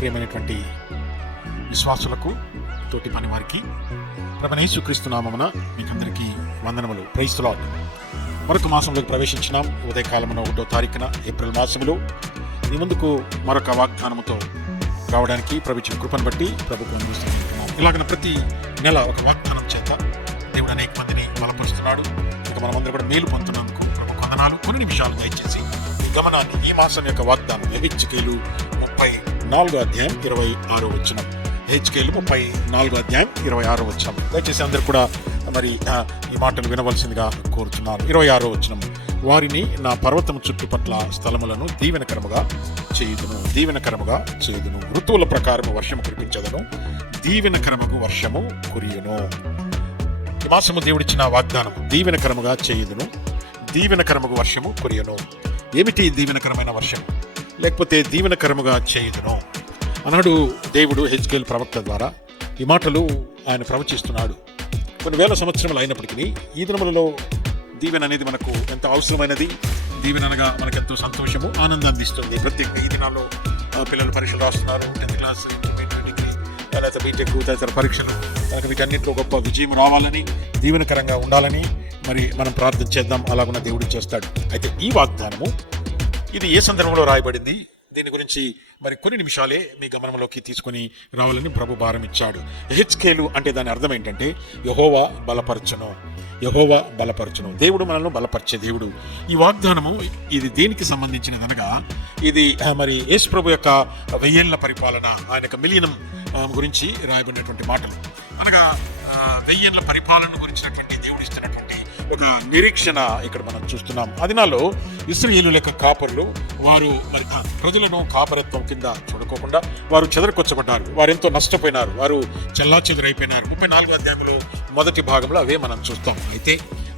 ప్రియమైనటువంటి విశ్వాసులకు తోటి పని వారికి ప్రభనేసుక్రీస్తు నామమున మీకందరికీ వందనములు. ప్రైస్తులాడ్ మరొక మాసంలోకి ప్రవేశించినాం. ఉదయకాలమున ఒకటో తారీఖున ఏప్రిల్ మాసంలో మీ ముందుకు మరొక వాగ్దానముతో రావడానికి ప్రభుత్వ కృపను బట్టి ప్రభుత్వం అందిస్తున్నాం ఇలాగన ప్రతి నెల ఒక వాగ్దానం చేత దేవుడు అనేక మందిని బలపరుస్తున్నాడు. ఇక మనమందరం కూడా మేలు పొందుతున్నందుకు ప్రభు వందనాలు. కొన్ని నిమిషాలు దయచేసి ఈ గమనాన్ని ఈ మాసం యొక్క వాగ్దానం హెచ్కేలు ముప్పై నాలుగో అధ్యాయం ఇరవై ఆరో వచ్చిన హెచ్కేలు ముప్పై నాలుగో అధ్యాయం ఇరవై ఆరో వచ్చిన దయచేసి అందరు కూడా మరి ఈ మాటలు వినవలసిందిగా కోరుతున్నారు ఇరవై ఆరో వచ్చిన వారిని నా పర్వతం చుట్టుపట్ల స్థలములను దీవెనకరముగా చేయుదును దీవెనకరముగా చేయుదును. ఋతువుల ప్రకారము వర్షము కురిపించదను దీవెనకరముకు వర్షము కురియును. ఈ మాసము దేవుడిచ్చిన వాగ్దానం దీవెనకరముగా చేయుదును దీవెనకరముకు వర్షము కురియను. ఏమిటి దీవెనకరమైన వర్షం? లేకపోతే దీవెనకరముగా చేయుదును. అన్నాడు దేవుడు హెచ్కేల్ ప్రవక్త ద్వారా. ఈ మాటలు ఆయన ప్రవచిస్తున్నాడు. కొన్ని వేల సంవత్సరములు అయినప్పటికీ ఈ దినములలో దీవెన అనేది మనకు ఎంతో అవసరమైనది? దీవెన అనగా మనకు ఎంతో సంతోషము ఆనందాన్ని ఇస్తుంది ప్రత్యేకంగా ఈ దినాల్లో పిల్లలు పరీక్షలు రాస్తున్నారు. టెన్త్ క్లాస్ ఇంటర్మీడియట్ డిగ్రీ తర్వాత బీటెక్ తదితర పరీక్షలు. మనకు వీటన్నింటిలో గొప్ప విజయం రావాలని దీవెనకరంగా ఉండాలని మరి మనం ప్రార్థన చేద్దాం. అలాగున్న దేవుడు చేస్తాడు. అయితే ఈ వాగ్దానము ఇది ఏ సందర్భంలో రాయబడింది? దీని గురించి మరి కొన్ని నిమిషాలే మీ గమనంలోకి తీసుకొని రావాలని ప్రభు భారం ఇచ్చాడు. హెచ్కేలు అంటే దాని అర్థం ఏంటంటే యహోవా బలపరచను. యహోవా బలపరచను. దేవుడు మనల్ని బలపరిచే దేవుడు. ఈ వాగ్దానము ఇది దేనికి సంబంధించినదనగా ఇది మరి యేసు ప్రభు యొక్క వెయ్యేళ్ళ పరిపాలన ఆయన యొక్క మిలియనం గురించి రాయబడినటువంటి మాటలు. అనగా వెయ్యేళ్ళ పరిపాలన గురించినటువంటి దేవుడు ఇస్తున్నటువంటి ఒక నిరీక్షణ ఇక్కడ మనం చూస్తున్నాం. అదినాలో ఇస్రాయేలు లెక్క కాపరులు వారు మరి ప్రజలను కాపరత్వం కింద చూడుకోకుండా వారు చెదరకొచ్చబడ్డారు వారు ఎంతో నష్టపోయినారు. వారు చెల్లా చెదరైపోయినారు ముప్పై నాలుగో అధ్యాయంలో మొదటి భాగంలో అవే మనం చూస్తాం. అయితే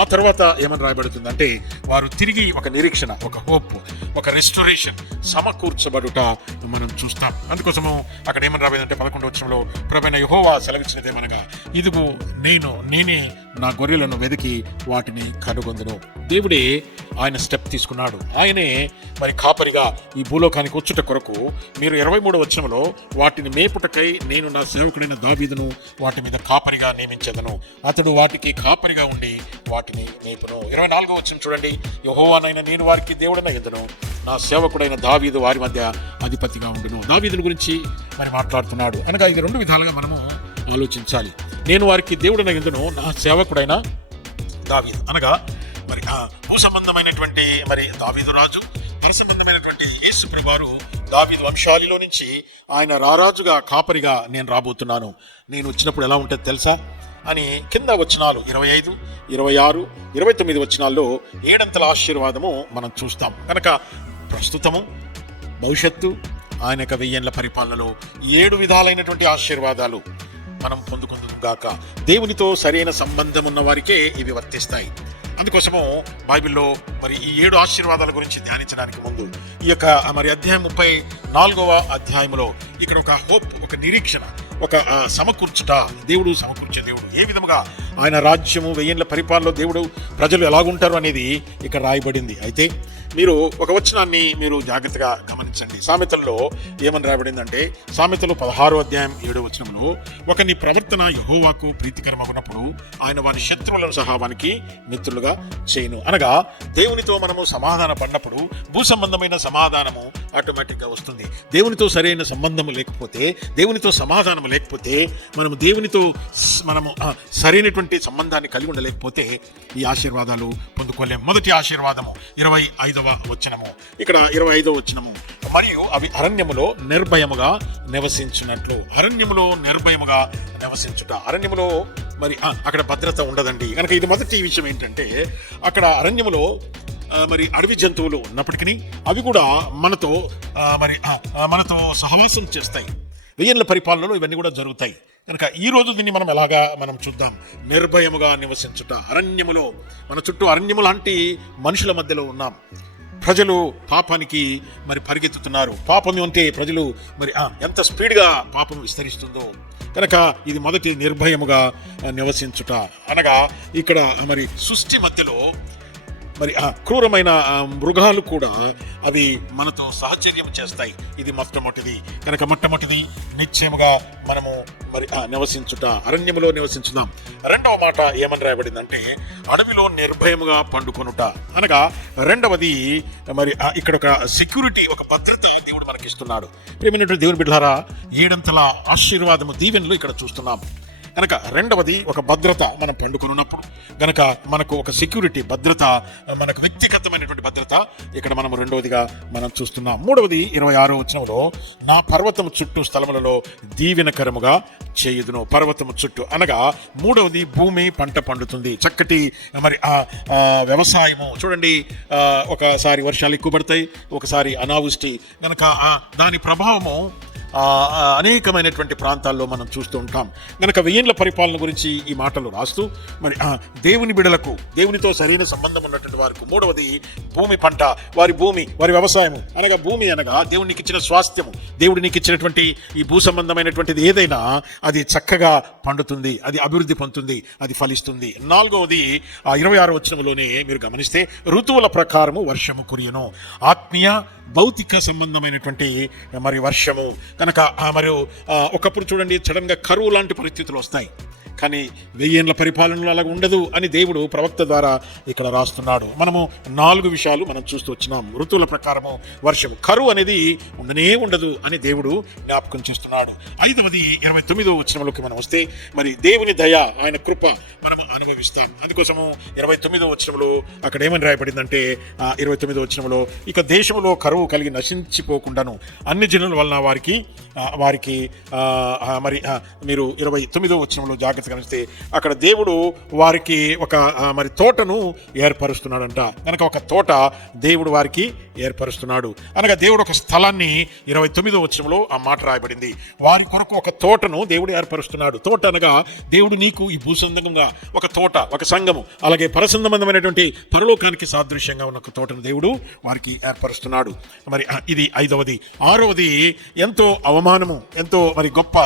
ఆ తర్వాత ఏమని రాయబడుతుందంటే వారు తిరిగి ఒక నిరీక్షణ ఒక హోప్ ఒక రెస్టోరేషన్ సమకూర్చబడుట మనం చూస్తాం. అందుకోసము అక్కడ ఏమని రాబోయేదంటే పదకొండు వచ్చంలో ప్రభైన యహోవా సెలవిచ్చినదేమనగా ఇదిగో నేను నేనే నా గొర్రెలను వెతికి వాటిని కనుగొందును. దేవుడే ఆయన స్టెప్ తీసుకున్నాడు. ఆయనే మరి కాపరిగా ఈ భూలోకానికి వచ్చుట కొరకు మీరు ఇరవై మూడు వచ్చంలో వాటిని మేపుటకై నేను నా సేవకుడైన దావీదును వాటి మీద కాపరిగా నియమించదను. అతడు వాటికి కాపరిగా ఉండి వాటిని మేపును. ఇరవై నాలుగో వచ్చిన చూడండి. యహోవానైన నేను వారికి దేవుడన ఎదును నా సేవకుడైన దావీదు వారి మధ్య అధిపతిగా ఉండును. దావీదుల గురించి మరి మాట్లాడుతున్నాడు. అనగా ఇది రెండు విధాలుగా మనము ఆలోచించాలి. నేను వారికి దేవుడన ఎందును నా సేవకుడైన దావీదు. అనగా మరి ఆ భూ సంబంధమైనటువంటి మరి దావీదు రాజు ధన సంబంధమైనటువంటి యేసు ప్రభువారు దావీదు వంశాలిలో నుంచి ఆయన రారాజుగా కాపరిగా నేను రాబోతున్నాను. నేను వచ్చినప్పుడు ఎలా ఉంటుంది తెలుసా? అని కింద వచనాలు ఇరవై ఐదు ఇరవై ఆరు ఇరవై తొమ్మిది వచనాల్లో ఏడంతల ఆశీర్వాదము మనం చూస్తాం. కనుక ప్రస్తుతము భవిష్యత్తు ఆయన యొక్క వెయ్యేళ్ళ పరిపాలనలో ఏడు విధాలైనటువంటి ఆశీర్వాదాలు మనం పొందుకుందుకు గాక. దేవునితో సరైన సంబంధం ఉన్న వారికే ఇవి వర్తిస్తాయి. అందుకోసము బైబిల్లో మరి ఈ ఏడు ఆశీర్వాదాల గురించి ధ్యానించడానికి ముందు ఈ యొక్క మరి అధ్యాయం ముప్పై నాలుగవ అధ్యాయంలో ఇక్కడ ఒక హోప్ ఒక నిరీక్షణ ఒక సమకూర్చుట. దేవుడు సమకూర్చే దేవుడు. ఏ విధముగా ఆయన రాజ్యము వెయ్యేళ్ళ పరిపాలనలో దేవుడు ప్రజలు ఎలాగుంటారు అనేది ఇక్కడ రాయబడింది. అయితే మీరు ఒక వచనాన్ని మీరు జాగ్రత్తగా గమనించండి. సామెతల్లో ఏమని రాబడిందంటే సామెతలు పదహారో అధ్యాయం ఏడో వచనంలో ఒకని ప్రవర్తన యహోవాకు ప్రీతికరమగునప్పుడు ఆయన వారి శత్రువులను సహా వానికి మిత్రులుగా చేయను. అనగా దేవునితో మనము సమాధాన పడినప్పుడు భూ సంబంధమైన సమాధానము ఆటోమేటిక్గా వస్తుంది. దేవునితో సరైన సంబంధం లేకపోతే దేవునితో సమాధానం లేకపోతే మనము దేవునితో మనము సరైనటువంటి సంబంధాన్ని కలిగి ఉండలేకపోతే ఈ ఆశీర్వాదాలు పొందుకోలేము మొదటి ఆశీర్వాదము ఇరవై ఐదవ వచనము. ఇక్కడ ఇరవై ఐదవ వచనము. మరియు అవి అరణ్యములో నిర్భయముగా నివసించినట్లు. అరణ్యములో నిర్భయముగా నివసించుట. అరణ్యములో మరి అక్కడ భద్రత ఉండదండి. కనుక ఇది మొదటి విషయం ఏంటంటే అక్కడ అరణ్యములో మరి అడవి జంతువులు ఉన్నప్పటికీ అవి కూడా మనతో మరి మనతో సహవాసం చేస్తాయి. వెయ్యన్ల పరిపాలనలో ఇవన్నీ కూడా జరుగుతాయి. కనుక ఈ రోజు దీన్ని మనం ఎలాగా మనం చూద్దాం? నిర్భయముగా నివసించుట. అరణ్యములో మన చుట్టూ అరణ్యము లాంటి మనుషుల మధ్యలో ఉన్నాం. ప్రజలు పాపానికి మరి పరిగెత్తుతున్నారు. పాపం అంటే ప్రజలు మరి ఎంత స్పీడ్గా పాపం విస్తరిస్తుందో. కనుక ఇది మొదటి నిర్భయముగా నివసించుట. అనగా ఇక్కడ మరి సృష్టి మధ్యలో మరి ఆ క్రూరమైన మృగాలు కూడా అవి మనతో సహచర్యం చేస్తాయి. ఇది మొట్టమొదటిది. కనుక మొట్టమొదటిది నిశ్చయముగా మనము మరి ఆ నివసించుట అరణ్యములో నివసించుదాం. రెండవ మాట ఏమని రాయబడిందంటే అడవిలో నిర్భయముగా పండుకొనుట. అనగా రెండవది మరి ఇక్కడ ఒక సెక్యూరిటీ ఒక భద్రత దేవుడు మనకి ఇస్తున్నాడు ఏమైనటువంటి దేవుని బిడ్డారా ఏడంతల ఆశీర్వాదము దీవెనలు ఇక్కడ చూస్తున్నాం. కనుక రెండవది ఒక భద్రత మనం పండుకొనున్నప్పుడు గనక మనకు ఒక సెక్యూరిటీ భద్రత మనకు వ్యక్తిగతమైనటువంటి భద్రత ఇక్కడ మనం రెండవదిగా మనం చూస్తున్నాం. మూడవది ఇరవై ఆరో వచనంలో నా పర్వతము చుట్టూ స్థలములలో దీవెనకరముగా చేయుదును. పర్వతము చుట్టూ అనగా మూడవది భూమి పంట పండుతుంది. చక్కటి మరి ఆ వ్యవసాయము చూడండి ఒకసారి వర్షాలు ఎక్కువ పడతాయి ఒకసారి అనావృష్టి కనుక దాని ప్రభావము అనేకమైనటువంటి ప్రాంతాల్లో మనం చూస్తూ ఉంటాం. గనక వెయ్యేండ్ల పరిపాలన గురించి ఈ మాటలు రాస్తూ మరి ఆ, దేవుని బిడలకు దేవునితో సరైన సంబంధం ఉన్నటువంటి వారికి మూడవది భూమి పంట. వారి భూమి వారి వ్యవసాయము. అనగా భూమి అనగా దేవునికి ఇచ్చిన స్వాస్థ్యము. దేవుడు నీకు ఇచ్చినటువంటి ఈ భూ సంబంధమైనటువంటిది ఏదైనా అది చక్కగా పండుతుంది అది అభివృద్ధి పొందుతుంది అది ఫలిస్తుంది. నాలుగవది ఆ ఇరవై ఆరు వచ్చినలోనే మీరు గమనిస్తే ఋతువుల ప్రకారము వర్షము కురియను. ఆత్మీయ భౌతిక సంబంధమైనటువంటి మరి వర్షము. కనుక ఆ మరియు ఒకప్పుడు చూడండి సడన్గా కరువు లాంటి పరిస్థితులు వస్తాయి. కానీ వెయ్యేండ్ల పరిపాలనలో అలాగ ఉండదు అని దేవుడు ప్రవక్త ద్వారా ఇక్కడ రాస్తున్నాడు. మనము నాలుగు విషయాలు మనం చూస్తూ వచ్చినాం. ఋతువుల ప్రకారము వర్షము కరువు అనేది ఉండనే ఉండదు అని దేవుడు జ్ఞాపకం చేస్తున్నాడు. ఐదవది ఇరవై తొమ్మిదో వచనంలోకి మనం వస్తే మరి దేవుని దయ ఆయన కృప మనం అనుభవిస్తాం. అందుకోసము ఇరవై తొమ్మిదో వచనంలో అక్కడ ఏమని రాయబడిందంటే ఇరవై తొమ్మిదో వచనంలో ఇక దేశంలో కరువు కలిగి నశించిపోకుండాను అన్ని జనుల వలన వారికి వారికి మరి మీరు ఇరవై తొమ్మిదో వచనంలో జాగ్రత్త గమనిస్తే అక్కడ దేవుడు వారికి ఒక మరి తోటను ఏర్పరుస్తున్నాడంట. కనుక ఒక తోట దేవుడు వారికి ఏర్పరుస్తున్నాడు. అనగా దేవుడు ఒక స్థలాన్ని ఇరవై తొమ్మిదో వచ్చంలో ఆ మాట రాయబడింది. వారి కొరకు ఒక తోటను దేవుడు ఏర్పరుస్తున్నాడు. తోట అనగా దేవుడు నీకు ఈ భూసందంగా ఒక తోట ఒక సంఘము అలాగే పరసంబంధమైనటువంటి పరలోకానికి సాదృశ్యంగా ఉన్న ఒక తోటను దేవుడు వారికి ఏర్పరుస్తున్నాడు. మరి ఇది ఐదవది. ఆరవది ఎంతో అవమానము ఎంతో మరి గొప్ప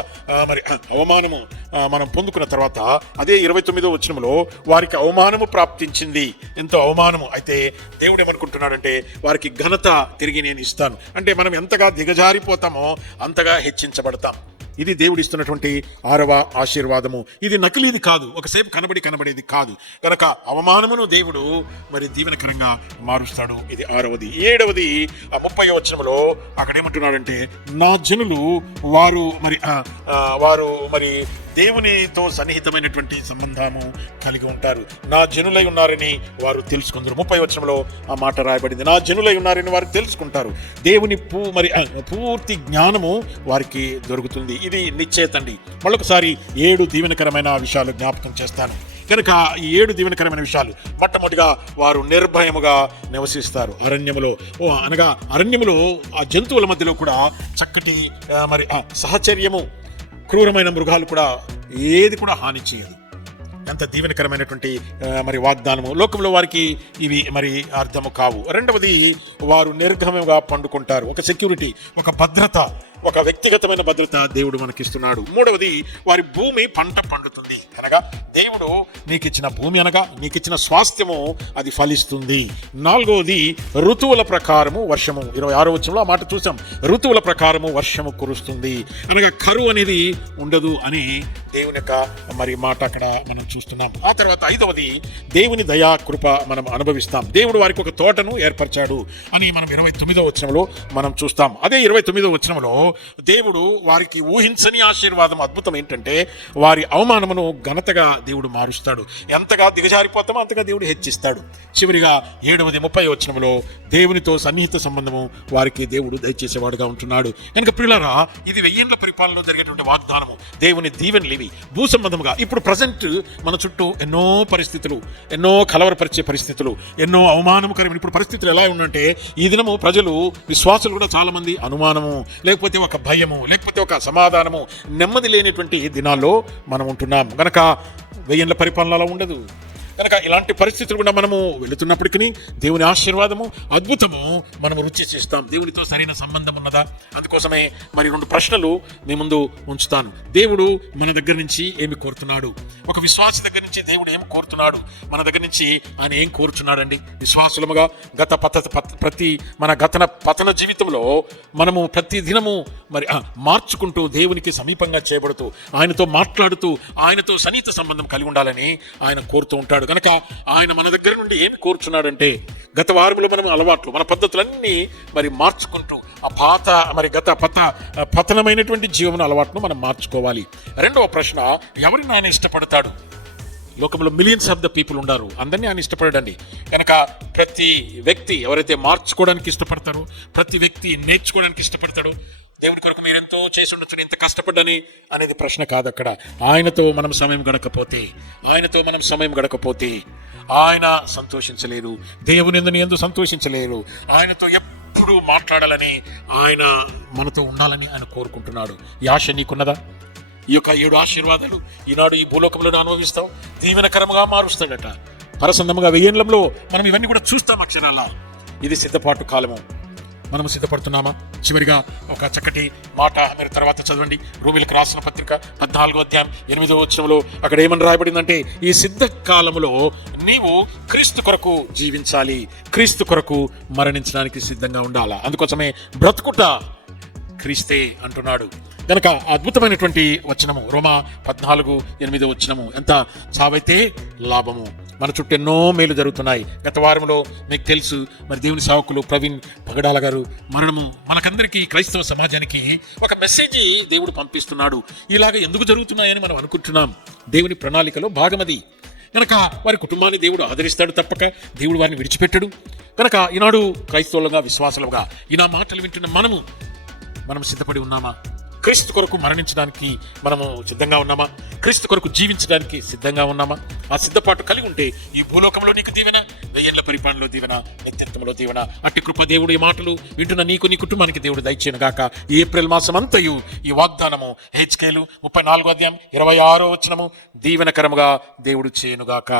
మరి అవమానము మనం పొందుకున్న తర్వాత అదే ఇరవై తొమ్మిదో వచనంలో వారికి అవమానము ప్రాప్తించింది. ఎంతో అవమానము? అయితే దేవుడు ఏమనుకుంటున్నాడంటే వారికి ఘనత తిరిగి నేను ఇస్తాను. అంటే మనం ఎంతగా దిగజారిపోతామో అంతగా హెచ్చించబడతాం. ఇది దేవుడు ఇస్తున్నటువంటి ఆరవ ఆశీర్వాదము. ఇది నకిలీది కాదు. ఒకసేపు కనబడి కనబడేది కాదు. కనుక అవమానమును దేవుడు మరి దీవెనకరంగా మారుస్తాడు. ఇది ఆరవది. ఏడవది ఆ ముప్పై వచనంలో అక్కడ ఏమంటున్నాడంటే నా జనులు వారు మరి వారు మరి దేవునితో సన్నిహితమైనటువంటి సంబంధము కలిగి ఉంటారు. నా జనులై ఉన్నారని వారు తెలుసుకుందరు. ముప్పై వచనంలో ఆ మాట రాయబడింది. నా జనులై ఉన్నారని వారు తెలుసుకుంటారు. దేవుని పూ మరి పూర్తి జ్ఞానము వారికి దొరుకుతుంది. ఇది నిశ్చేతండి. మళ్ళొకసారి ఏడు దీవెనకరమైన విషయాలు జ్ఞాపకం చేస్తాను. కనుక ఈ ఏడు దీవెనకరమైన విషయాలు మొట్టమొదటిగా వారు నిర్భయముగా నివసిస్తారు. అరణ్యములో. ఓ అనగా అరణ్యములో ఆ జంతువుల మధ్యలో కూడా చక్కటి మరి ఆ, సహచర్యము క్రూరమైన మృగాలు కూడా ఏది కూడా హాని చేయదు. ఎంత దీవెనకరమైనటువంటి మరి వాగ్దానము. లోకంలో వారికి ఇవి మరి అర్థము కావు. రెండవది వారు నిర్గమంగా పండుకుంటారు. ఒక సెక్యూరిటీ ఒక భద్రత. ఒక వ్యక్తిగతమైన భద్రత దేవుడు మనకిస్తున్నాడు. మూడవది వారి భూమి పంట పండుతుంది. అనగా దేవుడు నీకు ఇచ్చిన భూమి అనగా నీకు ఇచ్చిన స్వాస్థ్యము అది ఫలిస్తుంది. నాలుగవది ఋతువుల ప్రకారము వర్షము. ఇరవై ఆరో వచ్చంలో ఆ మాట చూసాం. ఋతువుల ప్రకారము వర్షము కురుస్తుంది. అనగా కరువు అనేది ఉండదు అని దేవుని యొక్క మరి మాట అక్కడ మనం చూస్తున్నాం. ఆ తర్వాత ఐదవది దేవుని దయా కృప మనం అనుభవిస్తాం. దేవుడు వారికి ఒక తోటను ఏర్పరిచాడు అని మనం ఇరవై తొమ్మిదో వచనంలో మనం చూస్తాం. అదే ఇరవై తొమ్మిదో వచనంలో దేవుడు వారికి ఊహించని ఆశీర్వాదం అద్భుతం ఏంటంటే వారి అవమానమును ఘనతగా దేవుడు మారుస్తాడు. ఎంతగా దిగజారిపోతామో అంతగా దేవుడు హెచ్చిస్తాడు. చివరిగా ఏడవది ముప్పై వచనంలో దేవునితో సన్నిహిత సంబంధము వారికి దేవుడు దయచేసేవాడుగా ఉంటున్నాడు. కనుక పిల్లరా ఇది వెయ్యేండ్ల పరిపాలనలో జరిగేటువంటి వాగ్దానము. దేవుని దీవెనలు ఇవి భూ సంబంధముగా ఇప్పుడు ప్రజెంట్ మన చుట్టూ ఎన్నో పరిస్థితులు ఎన్నో కలవరపరిచే పరిస్థితులు ఎన్నో అవమానకరమైన ఇప్పుడు పరిస్థితులు ఎలా ఉందంటే ఈ దినము ప్రజలు విశ్వాసులు కూడా చాలామంది అనుమానము లేకపోతే ఒక భయము లేకపోతే ఒక సమాధానము నెమ్మది లేనటువంటి దినాల్లో మనం ఉంటున్నాం. గనక వెయ్యేండ్ల పరిపాలన అలా ఉండదు. కనుక ఇలాంటి పరిస్థితులు కూడా మనము వెళుతున్నప్పటికీ దేవుని ఆశీర్వాదము అద్భుతము మనము రుచి చేస్తాం. దేవునితో సరైన సంబంధం ఉన్నదా? అందుకోసమే మరి రెండు ప్రశ్నలు మీ ముందు ఉంచుతాను. దేవుడు మన దగ్గర నుంచి ఏమి కోరుతున్నాడు? ఒక విశ్వాస దగ్గర నుంచి దేవుడు ఏం కోరుతున్నాడు? మన దగ్గర నుంచి ఆయన ఏం కోరుచున్నాడండి? విశ్వాసులముగా గత పత ప్రతి మన గతన పతన జీవితంలో మనము ప్రతి దినము మరి ఆ, మార్చుకుంటూ దేవునికి సమీపంగా చేయబడుతూ ఆయనతో మాట్లాడుతూ ఆయనతో సన్నిహిత సంబంధం కలిగి ఉండాలని ఆయన కోరుతూ ఉంటాడు. కనుక ఆయన మన దగ్గర నుండి ఏమి కోరుచున్నాడంటే గత వారంలో మనం అలవాట్లు మన పద్ధతులన్నీ మరి మార్చుకుంటూ ఆ పాత మరి గత పత పతనమైనటువంటి జీవన అలవాటును మనం మార్చుకోవాలి. రెండవ ప్రశ్న ఎవరిని ఆయన ఇష్టపడతాడు? లోకంలో మిలియన్స్ ఆఫ్ ద పీపుల్ ఉన్నారు అందరినీ ఆయన ఇష్టపడండి కనుక ప్రతి వ్యక్తి ఎవరైతే మార్చుకోవడానికి ఇష్టపడతారో ప్రతి వ్యక్తి నేర్చుకోవడానికి ఇష్టపడతాడో దేవుని కొరకు మీరు ఎంతో చేసి ఉండొచ్చు ఎంత కష్టపడ్డని అనేది ప్రశ్న కాదు అక్కడ ఆయనతో మనం సమయం గడకపోతే ఆయనతో మనం సమయం గడకపోతే ఆయన సంతోషించలేరు దేవుని ఎందుకు ఎందు సంతోషించలేరు ఆయనతో ఎప్పుడు మాట్లాడాలని ఆయన మనతో ఉండాలని ఆయన కోరుకుంటున్నాడు. ఈ ఆశ నీకున్నదా? ఈ యొక్క ఏడు ఆశీర్వాదాలు ఈనాడు ఈ భూలోకంలో అనుభవిస్తావు దీవెనకరంగా మారుస్తాడట పరసందముగా వెయ్యేండ్లంలో మనం ఇవన్నీ కూడా చూస్తాం అక్షరాల ఇది సిద్ధపాటు కాలము. మనము సిద్ధపడుతున్నామా? చివరిగా ఒక చక్కటి మాట మీరు తర్వాత చదవండి. రూమిలకు రాసిన పత్రిక పద్నాలుగో అధ్యాయం ఎనిమిదో వచనంలో అక్కడ ఏమని రాయబడిందంటే ఈ సిద్ధ కాలములో నీవు క్రీస్తు కొరకు జీవించాలి. క్రీస్తు కొరకు మరణించడానికి సిద్ధంగా ఉండాలా? అందుకోసమే బ్రతుకుట క్రీస్తే అంటున్నాడు. కనుక అద్భుతమైనటువంటి వచనము రోమా పద్నాలుగు ఎనిమిది వచనము. ఎంత చావైతే లాభము. మన చుట్టూ ఎన్నో మేలు జరుగుతున్నాయి. గత వారంలో మీకు తెలుసు మరి దేవుని సేవకులు ప్రవీణ్ పగడాల గారు మరణము మనకందరికీ క్రైస్తవ సమాజానికి ఒక మెసేజ్ దేవుడు పంపిస్తున్నాడు. ఇలాగ ఎందుకు జరుగుతున్నాయని మనం అనుకుంటున్నాం. దేవుని ప్రణాళికలో భాగమది. కనుక వారి కుటుంబాన్ని దేవుడు ఆదరిస్తాడు తప్పక దేవుడు వారిని విడిచిపెట్టడు. కనుక ఈనాడు క్రైస్తవులుగా విశ్వాసులుగా ఈ నా మాటలు వింటున్న మనము మనం సిద్ధపడి ఉన్నామా? క్రీస్తు కొరకు మరణించడానికి మనము సిద్ధంగా ఉన్నామా? క్రీస్తు కొరకు జీవించడానికి సిద్ధంగా ఉన్నామా? ఆ సిద్ధపాటు కలిగి ఉంటే ఈ భూలోకంలో నీకు దీవెన వెయ్యేళ్ళ పరిపాలనలో దీవెన నిత్యంతంలో దీవెన అట్టి కృప దేవుడు ఈ మాటలు వింటున్న నీకు నీ కుటుంబానికి దేవుడు దయచేయను గాక. ఏప్రిల్ మాసం అంతయు ఈ వాగ్దానము హెచ్కేలు ముప్పై నాలుగో అధ్యాయం ఇరవై ఆరో వచనము దీవెనకరముగా దేవుడు చేయనుగాక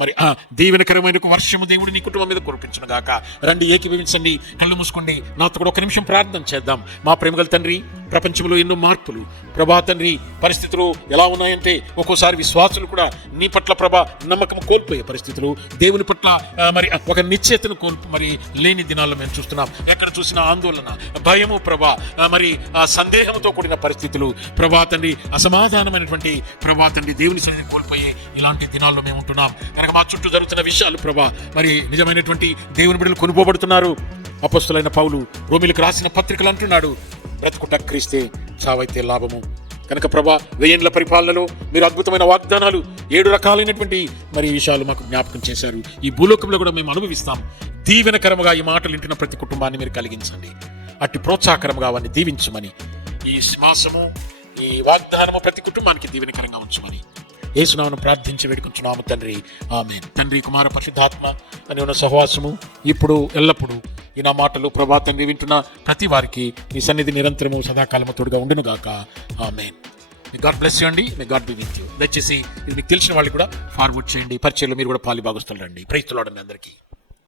మరి ఆ, దీవెనకరమైన వర్షము దేవుడు నీ కుటుంబం మీద కురిపించును గాక. రండి ఏకీభవించండి కళ్ళు మూసుకోండి. నాతో కూడా ఒక నిమిషం ప్రార్థన చేద్దాం. మా ప్రేమగల తండ్రి ప్రపంచంలో ఎన్నో మార్పులు ప్రభా తండ్రి పరిస్థితులు ఎలా ఉన్నాయంటే ఒక్కోసారి విశ్వాసులు కూడా నీ పట్ల ప్రభా నమ్మకం కోల్పోయే పరిస్థితులు. దేవుని పట్ల మరి ఒక నిశ్చేతను కోల్పు మరి లేని దినాల్లో మేము చూస్తున్నాం. ఎక్కడ చూసిన ఆందోళన భయము ప్రభా. మరి ఆ సందేహంతో కూడిన పరిస్థితులు. ప్రభా తండ్రి అసమాధానమైనటువంటి ప్రభా తండ్రి దేవుని సన్నిధి కోల్పోయే ఇలాంటి దినాల్లో మేము ఉంటున్నాం. కనుక మా చుట్టూ జరుగుతున్న విషయాలు ప్రభా మరి నిజమైనటువంటి దేవుని బిడ్డలు కొనుకోబడుతున్నారు అపస్తులైన పౌలు రోమిలకు రాసిన పత్రికలు అంటున్నాడు. బ్రతుకుట క్రీస్తే చావైతే లాభము. కనుక ప్రభా వెయ్యేండ్ల పరిపాలనలో మీరు అద్భుతమైన వాగ్దానాలు ఏడు రకాలైనటువంటి మరి విషయాలు మాకు జ్ఞాపకం చేశారు. ఈ భూలోకంలో కూడా మేము అనుభవిస్తాం. దీవెనకరముగా ఈ మాటలు వింటున్న ప్రతి కుటుంబాన్ని మీరు కలిగించండి. అట్టి ప్రోత్సాహకరముగా వారిని దీవించమని ఈ శ్వాసము ఈ వాగ్దానము ప్రతి కుటుంబానికి దీవెనకరంగా ఉంచమని ఏసునామను ప్రార్థించి వేడుకుంటున్నాము తండ్రి. ఆమె తండ్రి కుమార పరిశుద్ధాత్మ అని ఉన్న సహవాసము ఇప్పుడు ఎల్లప్పుడూ ఈ నా మాటలు ప్రభా తండ్రి వింటున్న ప్రతి వారికి ఈ సన్నిధి నిరంతరము సదాకాలము తోడుగా ఉండును గాక. ఆమె మీ గాడ్ బ్లెస్ అండి. మీ గాడ్ బి విత్ యూ దయచేసి ఇది మీకు తెలిసిన వాళ్ళు కూడా ఫార్వర్డ్ చేయండి. పరిచయంలో మీరు కూడా పాలి భాగస్తులు రండి ప్రైస్తులాడండి అందరికీ.